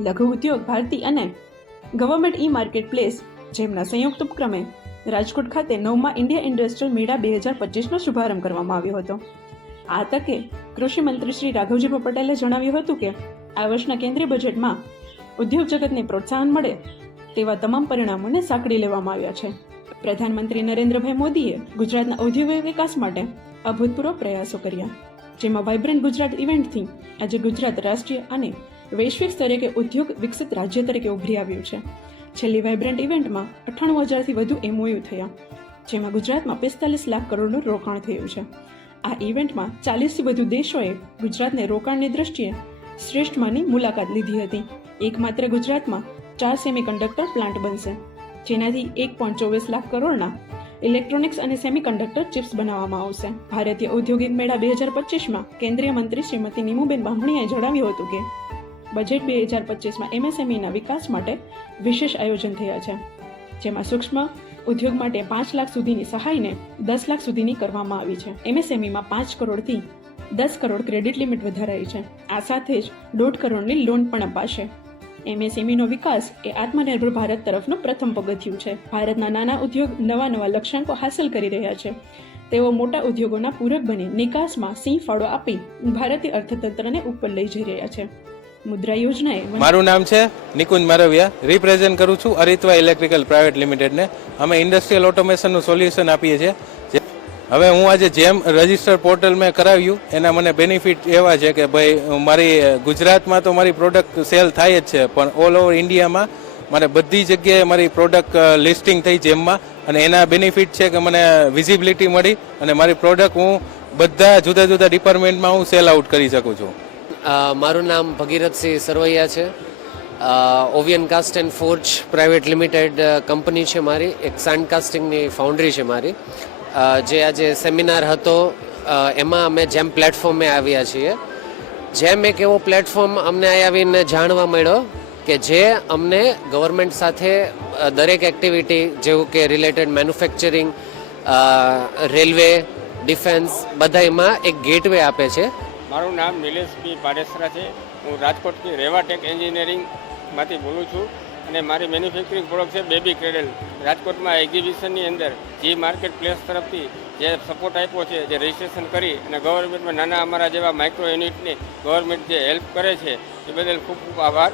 લઘુ ઉદ્યોગ, ભારતી અને ગવર્મેન્ટ ઈ માર્કેટ પ્લેસ જેમના સંયુક્ત ઉપક્રમે રાજકોટ ખાતે નવમા ઇન્ડિયા ઇન્ડસ્ટ્રીયલ મેળા બે હજાર પચીસનો શુભારંભ કરવામાં આવ્યો હતો. આ તકે કૃષિ મંત્રી શ્રી રાઘવજી પટેલે જણાવ્યું હતું કે, આ વર્ષના કેન્દ્રીય બજેટમાં ઉદ્યોગ જગતને પ્રોત્સાહન મળે તેવા તમામ પરિણામોને સાંકળી લેવામાં આવ્યા છે. પ્રધાનમંત્રી નરેન્દ્રભાઈ મોદીએ ગુજરાતના ઔદ્યોગિક વિકાસ માટે અભૂતપૂર્વ પ્રયાસો કર્યા. જેમાં વાઇબ્રન્ટ ગુજરાત ઇવેન્ટથી આજે ગુજરાત રાષ્ટ્રીય અને વૈશ્વિક સ્તરે ઉદ્યોગ વિકસિત રાજ્ય તરીકે ઉભરી આવ્યું છે. છેલ્લી વાઇબ્રન્ટ ઇવેન્ટમાં અઠ્ઠાણું હજારથી વધુ એમઓયુ થયા, જેમાં ગુજરાતમાં પિસ્તાલીસ લાખ કરોડનું રોકાણ થયું છે. આ ઇવેન્ટમાં ચાલીસથી વધુ દેશોએ ગુજરાતને રોકાણની દ્રષ્ટિએ શ્રેષ્ઠમાંની મુલાકાત લીધી હતી. એકમાત્ર ગુજરાતમાં ચાર સેમિકન્ડક્ટર પ્લાન્ટ બનશે, જેનાથી એક પોઈન્ટ ચોવીસ લાખ કરોડના ઇલેક્ટ્રોનિક્સ અને સેમિકન્ડક્ટર ચિપ્સ બનાવવામાં આવશે. ભારતીય ઔદ્યોગિક મેળા બે હજાર પચીસમાં કેન્દ્રીય મંત્રી શ્રીમતી નીમુબેન બામણીએ જણાવ્યું હતું કે, બજેટ બે હજાર પચીસમાં એમએસએમઈના વિકાસ માટે વિશેષ આયોજન થયા છે, જેમાં સૂક્ષ્મ ઉદ્યોગ માટે પાંચ લાખ સુધીની સહાયને દસ લાખ સુધીની કરવામાં આવી છે. એમએસએમઈમાં પાંચ કરોડથી દસ કરોડ ક્રેડિટ લિમિટ વધારાઈ છે. આ સાથે જ દોઢ કરોડની લોન પણ અપાશે. એમએસએમઈનો વિકાસ એ આત્મનિર્ભર ભારત તરફનું પ્રથમ પગથિયું છે. ભારતના નાના ઉદ્યોગ નવા નવા લક્ષ્યાંકો હાંસલ કરી રહ્યા છે. તેઓ મોટા ઉદ્યોગોના પૂરક બની નિકાસમાં સિંહ ફાળો આપી ભારતીય અર્થતંત્રને ઉપર લઈ જઈ રહ્યા છે. મુદ્રા યોજનાએ મારું નામ છે નિકુંજ મારવિયા. રિપ્રેઝેન્ટ કરું છું અરિત્વા ઇલેક્ટ્રિકલ પ્રાઇવેટ લિમિટેડને. અમે ઇન્ડસ્ટ્રીયલ ઓટોમેશનનું સોલ્યુશન આપીએ છીએ. હવે હું આજે જેમ રજિસ્ટર પોર્ટલ મેં કરાવ્યું, એના મને બેનિફિટ એવા છે કે ભાઈ, મારી ગુજરાતમાં તો મારી પ્રોડક્ટ સેલ થાય જ છે, પણ ઓલ ઓવર ઇન્ડિયામાં મારે બધી જગ્યાએ મારી પ્રોડક્ટ લિસ્ટિંગ થઈ જેમમાં, અને એના બેનિફિટ છે કે મને વિઝિબિલિટી મળી, અને મારી પ્રોડક્ટ હું બધા જુદા જુદા ડિપાર્ટમેન્ટમાં હું સેલ આઉટ કરી શકું છું. મારું નામ ભગીરથસિંહ સરવૈયા છે. ઓવિયન cast and forge private limited company છે મારી, એક સાન્ડ કાસ્ટિંગની ફાઉન્ડરી છે મારી. જે આજે સેમિનાર હતો એમાં અમે જેમ પ્લેટફોર્મે આવ્યા છીએ, જેમ એક એવો પ્લેટફોર્મ અમને અહીં આવીને જાણવા મળ્યો કે જે અમને ગવર્મેન્ટ સાથે દરેક એક્ટિવિટી જેવું કે રિલેટેડ મેન્યુફેક્ચરિંગ રેલવે, ડિફેન્સ બધામાં એક ગેટવે આપે છે. મારું નામ નિલેશ પી પાડેસરા છે. હું રાજકોટથી રેવાટેક એન્જિનિયરિંગમાંથી બોલું છું. અને મારી મેન્યુફેક્ચરિંગ પ્રોડક્ટ છે બેબી ક્રેડલ રાજકોટમાં એક્ઝિબિશનની અંદર જી માર્કેટ પ્લેસ તરફથી જે સપોર્ટ આપ્યો છે, જે રજિસ્ટ્રેશન કરી અને ગવર્મેન્ટમાં નાના અમારા જેવા માઇક્રો યુનિટને ગવર્મેન્ટ જે હેલ્પ કરે છે, એ બદલ ખૂબ ખૂબ આભાર.